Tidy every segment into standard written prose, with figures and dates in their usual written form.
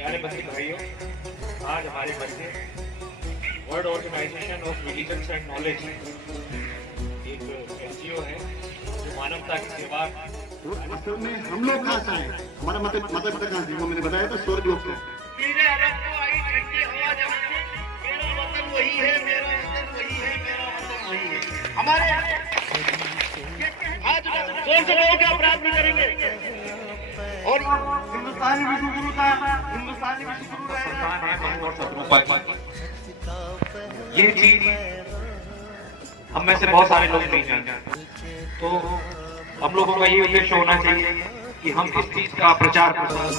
प्यारे बच्चे भाइयों, आज हमारे बच्चे world organisation of religions and knowledge एक NGO है जो मानवता की सेवा। तो असल में हम लोग कहाँ से हैं? हमारा माता पिता कहाँ से? वो मैंने बताया था स्वर्ग लोक से। मेरे अरब को आई ठंडी हवा जहाँ से, मेरा वतन वही है, मेरा वतन वही है, मेरा वतन वही है। हमारे आज जोर से लोग अपराध नहीं करेंगे और हिंदुस्तानी विश्वगुरु का हिंदुस्तानी विश्वगुरु संतान है मनु और शत्रुपक्ष। ये चीज हम में से बहुत सारे लोग नहीं जानते, तो हम लोगों का ये उद्देश्य होना चाहिए कि हम इस चीज का प्रचार प्रसार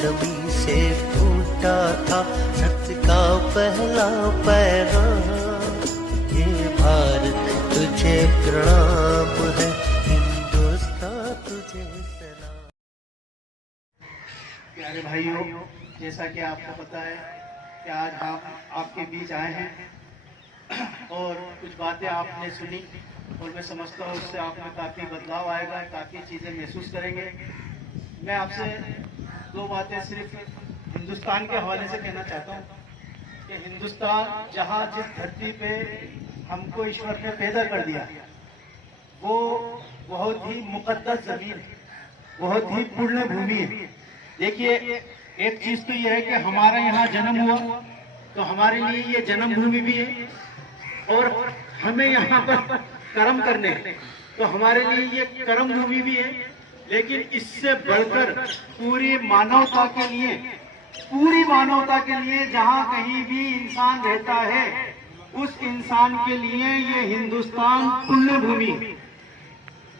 जमीन से फूटा था सत्य का पहला पैगाम। ये भारत तुझे प्रणाम है, हिंदुस्तान तुझे सलाम। प्यारे भाइयों, जैसा कि आपको पता है कि आज हम आपके बीच आए हैं और कुछ बातें आपने सुनी और मैं समझता हूँ उससे आप में काफ़ी बदलाव आएगा, काफ़ी चीज़ें महसूस करेंगे। मैं आपसे दो बातें सिर्फ हिंदुस्तान के हवाले से कहना चाहता हूँ कि हिंदुस्तान जहाँ जिस धरती पे हमको ईश्वर ने पैदा कर दिया वो बहुत ही मुकद्दस जमीन है, बहुत ही पुण्य भूमि है। देखिए, एक चीज तो ये है कि हमारा यहाँ जन्म हुआ तो हमारे लिए ये जन्मभूमि भी है और हमें यहाँ पर कर्म करने हैं तो हमारे लिए ये कर्म भूमि भी है। लेकिन इससे बढ़कर पूरी मानवता के लिए जहाँ कहीं भी इंसान रहता है उस इंसान के लिए ये हिंदुस्तान पुण्य भूमि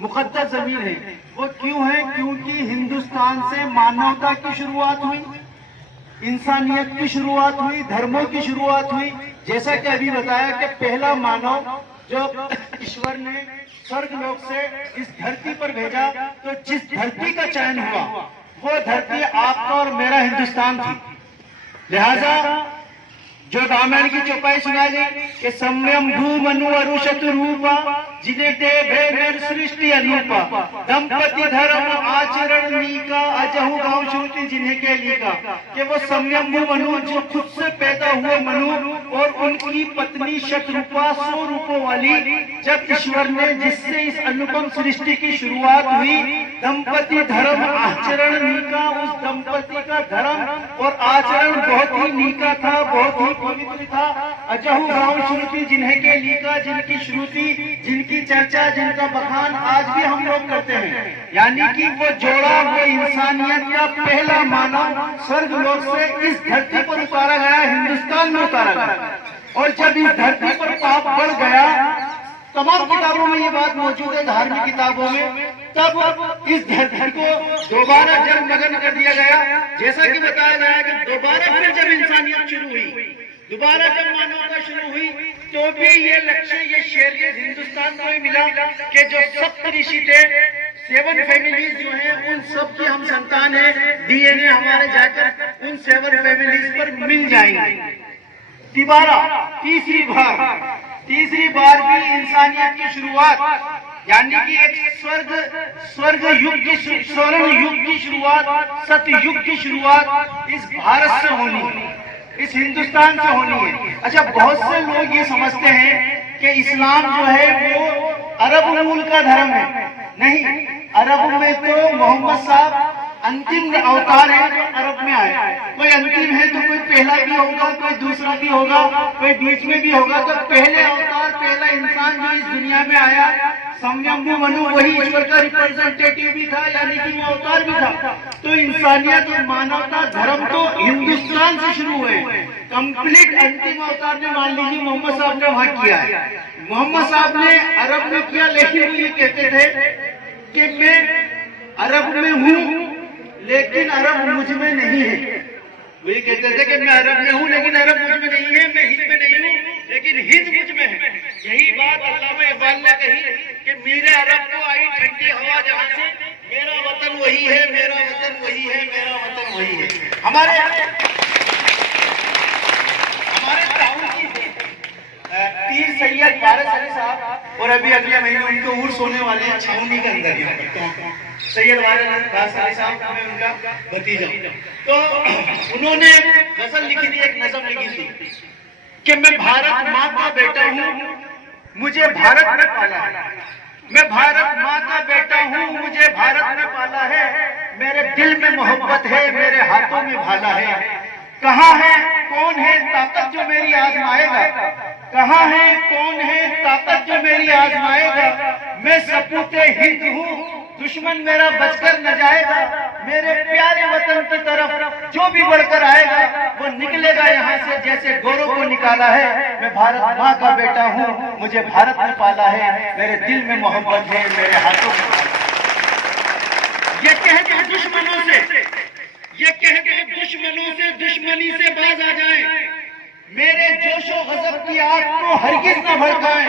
मुकद्दस जमीन है। वो क्यों है? क्योंकि हिंदुस्तान से मानवता की शुरुआत हुई, इंसानियत की शुरुआत हुई, धर्मों की शुरुआत हुई। जैसा कि अभी बताया कि पहला मानव जब ईश्वर ने स्वर्ग लोक से इस धरती पर भेजा तो जिस धरती का चयन हुआ वो धरती आपका और मेरा हिंदुस्तान थी। लिहाजा जो रामायण की चौपाई सुनाई गई कि सम्यम भू मनु अरु शत्रुरूपा जिन्हें दे भेद सृष्टि अनूपा दंपति धर्म आचरण नीका अजहु गाँव श्रुति जिन्हें के लीका, कि वो सम्यम भू मनु जो खुद से पैदा हुए मनु और उनकी पत्नी शत्रुपा 100 रूपों वाली, जब ईश्वर ने जिससे इस अनुपम सृष्टि की शुरुआत हुई दंपति धर्म आचरण नीका, उस दंपति का धर्म और आचरण बहुत ही नीका था, बहुत ही पवित्र था। अजहु गाँव श्रुति जिन्हें के लीका, जिनकी श्रुति, जिनकी चर्चा, जिनका बखान आज भी हम लोग करते हैं। यानी कि वो जोड़ा, वो इंसानियत का पहला मानव स्वर्ग लोक से इस धरती पर उतारा गया, हिंदुस्तान में उतारा गया। और जब इस धरती पर पाप बढ़ गया, तमाम किताबों में ये बात मौजूद है, धार्मिक किताबों में, तब इस धरती को दोबारा जलमग्न कर दिया गया। जैसा कि बताया गया कि दोबारा फिर जब इंसानियत शुरू हुई, दोबारा जब मानवता शुरू हुई, तो भी ये लक्ष्य, ये शेर हिंदुस्तान को ही मिला कि जो सप्त ऋषि थे, 7 फैमिलीज जो हैं, उन सब की हम संतान है। DNA हमारे जाकर उन 7 फैमिलीज पर मिल जाएंगे। दोबारा तीसरी बार भी इंसानियत की शुरुआत, यानी कि एक स्वर्ग युग की, स्वर्ण युग की शुरुआत, सतयुग की शुरुआत इस भारत से होनी है, इस हिंदुस्तान से होनी है। अच्छा, बहुत से लोग ये समझते हैं कि इस्लाम जो है वो अरब मूल का धर्म है। नहीं, अरब में तो मोहम्मद साहब अंतिम अवतार है जो अरब में आए। कोई अंतिम है तो कोई पहला भी होगा, कोई दूसरा भी होगा, कोई बीच में भी होगा। तो पहले अवतार, पहला इंसान जो इस दुनिया में आया, सम्यम्भू मनु, वही ईश्वर का रिप्रेजेंटेटिव भी था, यानी कि वो अवतार भी था। तो इंसानियत और मानवता, धर्म तो हिंदुस्तान से शुरू हुए। कंप्लीट अंतिम अवतार ने, मान लीजिए, मोहम्मद साहब ने वहां किया है। मोहम्मद साहब ने अरब में किया, लेकिन वो ये कहते थे कि मैं अरब में हूँ लेकिन अरब मुझ में नहीं है। वो ये कहते थे कि मैं अरब में हूँ लेकिन अरब मुझ में नहीं है, मैं हिंद में नहीं हूँ लेकिन हिंद मुझ में है। यही बात अल्लामा इकबाल ने कही कि मेरे अरब को आई ठंडी हवा जहाँ से, मेरा वतन वही है, मेरा वतन वही है, मेरा वतन वही है। हमारे ताऊ की 30 सैयद वारिस अली साहब, और अभी अगले महीने उनके उर्स होने वाले हैं छावनी के अंदर यहाँ पर। सैयद वारिस अली साहब मैं उनका भतीजा हूं। तो उन्होंने गजल लिखी थी, एक नज़म लिखी थी कि मैं भारत माँ का बेटा हूँ, मुझे भारत में पाला है। मैं भारत माँ का बेटा हूँ, मुझे भारत में पाला है। मेरे दिल में मोहब्बत है, मेरे हाथों में भाला है। कहाँ है कौन है ताकत जो मेरी आजमाएगा, कहाँ है कौन है ताकत जो मेरी आजमाएगा। मैं सपूते हिंद हूँ, दुश्मन मेरा बचकर न जाएगा। मेरे प्यारे वतन की तरफ जो भी बढ़कर आएगा वो निकलेगा यहाँ से जैसे गौरव को निकाला है। मैं भारत माँ का बेटा हूँ, मुझे भारत में पाला है। मेरे दिल में मोहब्बत है, मेरे हाथों में भाला है। ये कहते हैं दुश्मनों से, ये कहते हैं दुश्मनों से दुश्मनी से बाज आ जाएं। मेरे जोशो गजब की आग को हरगिज न भड़काएं।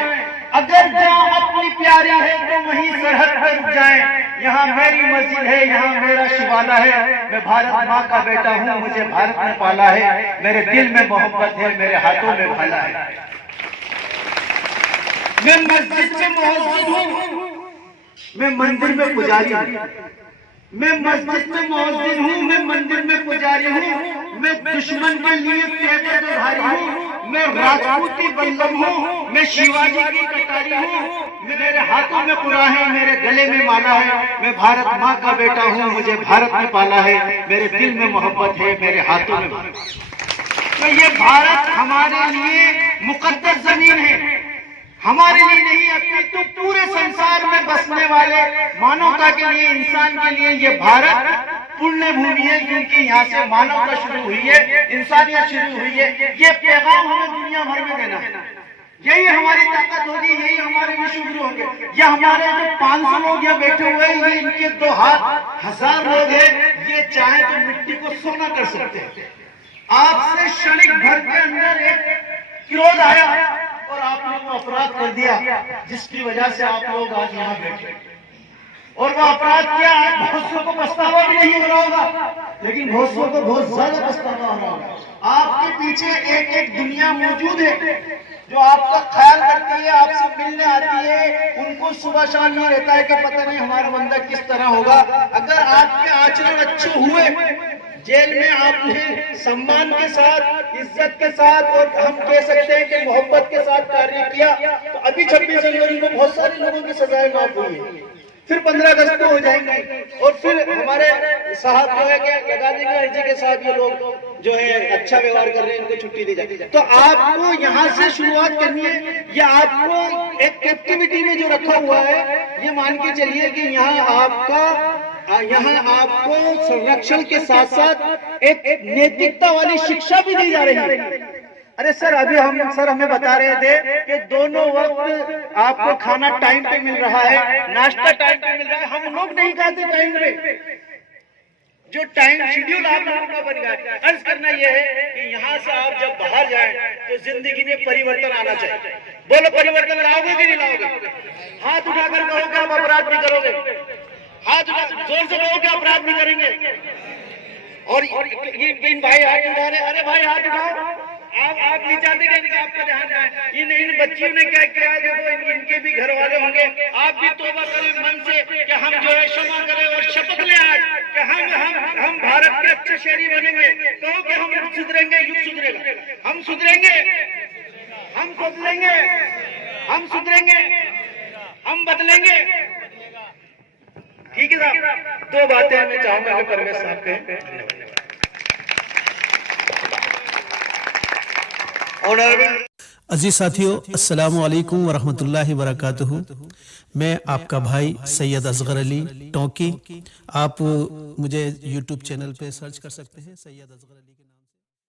अगर जहाँ अपनी प्यारी है तो वहीं सरहद पर रुक जाएं। यहाँ मेरी मस्जिद है, यहाँ मेरा शिवाला है। मैं भारत माँ का बेटा हूँ, मुझे भारत में पाला है। मेरे दिल में मोहब्बत है, मेरे हाथों में भाला है। मैं मस्जिद से मोहब्बत हूँ, मैं मंदिर में पुजारी हूँ। मैं मस्जिद में मोहब्बत हूँ, मैं मंदिर में पुजारी हूँ। मैं दुश्मन के लिए तेजधारी हूँ, मैं राजपूती बल्लभ हूँ, मैं शिवाजी की कटारी हूँ। मेरे हाथों में कुरा है, मेरे गले में माला है। मैं भारत माँ का बेटा हूँ, मुझे भारत में पाला है। मेरे दिल में मोहब्बत है, मेरे हाथों में भाला है। तो ये भारत हमारे लिए मुकद्दस जमीन है, हमारे लिए नहीं अपनी तो पूरे संसार में बसने वाले मानवता के लिए, इंसान के लिए ये भारत पुण्य भूमि है। क्योंकि यहाँ से मानवता शुरू हुई है, इंसानियत शुरू हुई है। ये पैगाम हमें दुनिया भर में देना है। यही हमारी ताकत होगी, यही हमारे विश्व गुरु होंगे। ये हमारे जो 500 लोग यहाँ बैठे हुए हैं, ये इनके 2 हाथ 1000 लोग हैं। ये चाहे तो मिट्टी को सोना कर सकते हैं। आपसे क्षणिक भर के अंदर एक क्रोध आया और आपने वो अपराध कर दिया जिसकी वजह से आप लोग आज यहाँ बैठे। और वो अपराध किया, बहुत सौ को पछतावा भी नहीं हो रहा होगा, लेकिन बहुत सौ को बहुत ज्यादा पछतावा हो रहा होगा। आपके पीछे एक एक दुनिया मौजूद है जो आपका ख्याल करती है, आपसे मिलने आती है। उनको सुबह शाम ये रहता है कि पता नहीं हमारा बंदा किस तरह होगा। अगर आपके आचरण अच्छे हुए, जेल में आपने सम्मान के साथ, इज्जत के साथ और हम कह सकते हैं कि मोहब्बत के साथ कार्य किया, तो अभी 26 जनवरी को बहुत सारे लोगों की सजाएं माफ हुई है। फिर 15 अगस्त को हो जाएंगे और फिर हमारे साहब जो है कि लगा देंगे अर्जी के साथ ये लोग जो है अच्छा व्यवहार कर रहे हैं, इनको छुट्टी दी जाए। तो आपको यहाँ से शुरुआत करनी है। या आपको एक कैप्टिविटी में जो रखा हुआ है, ये मान के चलिए कि यहाँ आपको संरक्षण के साथ साथ एक नैतिकता वाली शिक्षा भी दी जा रही है। अरे सर, अभी हमें बता रहे थे कि दोनों वक्त आपको खाना टाइम पे मिल रहा है, नाश्ता टाइम पे मिल रहा है। हम लोग नहीं खाते टाइम पे, जो टाइम शेड्यूल आप लोगों का बन गया। अर्ज करना यह है कि यहाँ से आप जब बाहर जाएं तो जिंदगी में परिवर्तन आना चाहिए। बोलो, परिवर्तन लाओगे कि नहीं लाओगे? हाथ उठाकर कहोगे आप अपराध नहीं करोगे, हाथ जोर से कहोगे अपराध नहीं करेंगे। और इन भाई हाथ उठा रहे, अरे भाई हाथ उठाओ। आप नहीं चाहते कि आपका ध्यान जाए। इन बच्चियों ने क्या किया, देखो इनके भी घर वाले होंगे। आप भी तौबा करें मन से कि हम जो है क्षमा करें और शपथ लें आज कि हम भारत के अच्छे शहरी बनेंगे। कहो कि हम सुधरेंगे, युग सुधरेगा, हम सुधरेंगे, हम बदलेंगे, हम सुधरेंगे, हम बदलेंगे। ठीक है साहब, 2 बातें मैं चाहूंगा कि परवेज साहब कहें। अजीज साथियों, अस्सलामु अलैकुम वरहमतुल्लाहि वबरकातुहू। मैं आपका भाई सैयद असगर अली टोंकी। आप मुझे यूट्यूब चैनल पे सर्च कर सकते हैं, सैयद असगर अली।